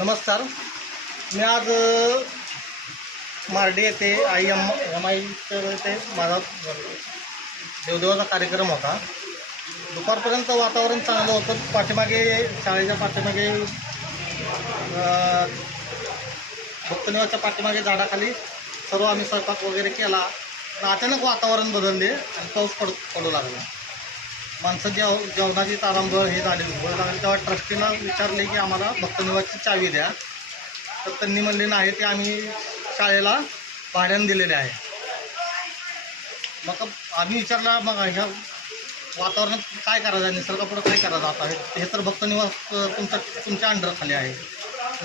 नमस्कार. मी आज मार्डी येथे आय एम एम आय ते माझा देवदेवाचा कार्यक्रम होता. दुपारपर्यंत वातावरण चांगलं होतं. पाठीमागे शाळेच्या पाठीमागे अ, भक्तनिवासच्या पाठीमागे झाडाखाली सर्व आम्ही स्वयंपाक वगैरे केला. पण अचानक वातावरण बदलले आणि पाऊस पड पडू लागला. माणसं जेव जेवणाची तारांबळ हे झाले. बळ तेव्हा ट्रस्टीनं विचारले की आम्हाला भक्तनिवासची चावी द्या. तर त्यांनी म्हणले नाही ते आम्ही शाळेला भाड्यानं दिलेले आहे. मग आम्ही विचारला मग ह्या वातावरणात काय करायचं आहे? निसर्गापुढं काय करायचं आता? हे तर भक्तनिवास अ, तुमच्या तुमच्या अंडरखाली आहे.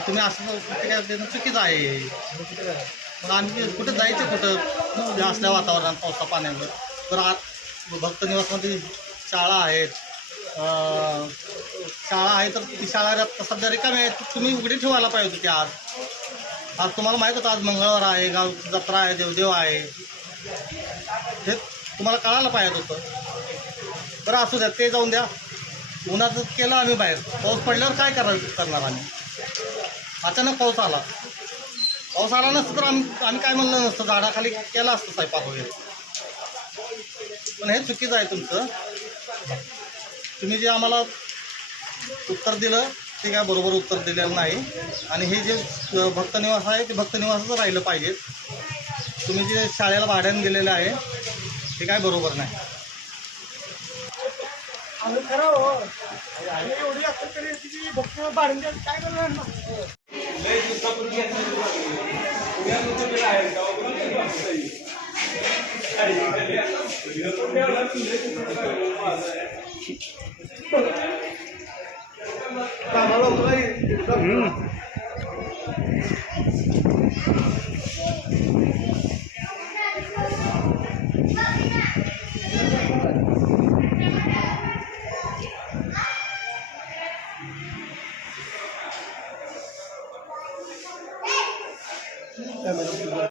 तुम्ही असं कुठे काय देणं चुकीचं आहे. मग आम्ही कुठं जायचं कुठं? असल्या वातावरणात पावसा पाण्यावर तर आत भक्तनिवासमध्ये शाळा आहेत. शाळा आहे तर ती शाळा सध्या रिकामी आहे तुम्ही उघडी ठेवायला पाहिजे होती आज. आज तुम्हाला माहीत होतं आज मंगळवार आहे गाव जत्रा आहे देवदेव आहे. हे तुम्हाला कळायला पाहिजे होतं. बरं असू द्या ते जाऊन द्या. उन्हाचं केलं आम्ही बाहेर. पाऊस पडल्यावर काय करा करणार आम्ही? अचानक पाऊस आला. पाऊस आला नसतं तर आम्ही आम्ही काय म्हणलं नसतं? झाडाखाली केला असतं स्वयंपाक वगैरे. पण हे चुकीचं आहे तुमचं. तुम्ही जे आम्हाला उत्तर दिलं ते काय बरोबर उत्तर दिलेलं नाही. आणि हे जे भक्तनिवास आहे ते भक्तनिवासच राहिलं पाहिजे. तुम्ही जे शाळेला भाड्यानं गेलेलं आहे ते काय बरोबर नाही. आम्ही Eu tô me eu. Tá maluco aí? Hum.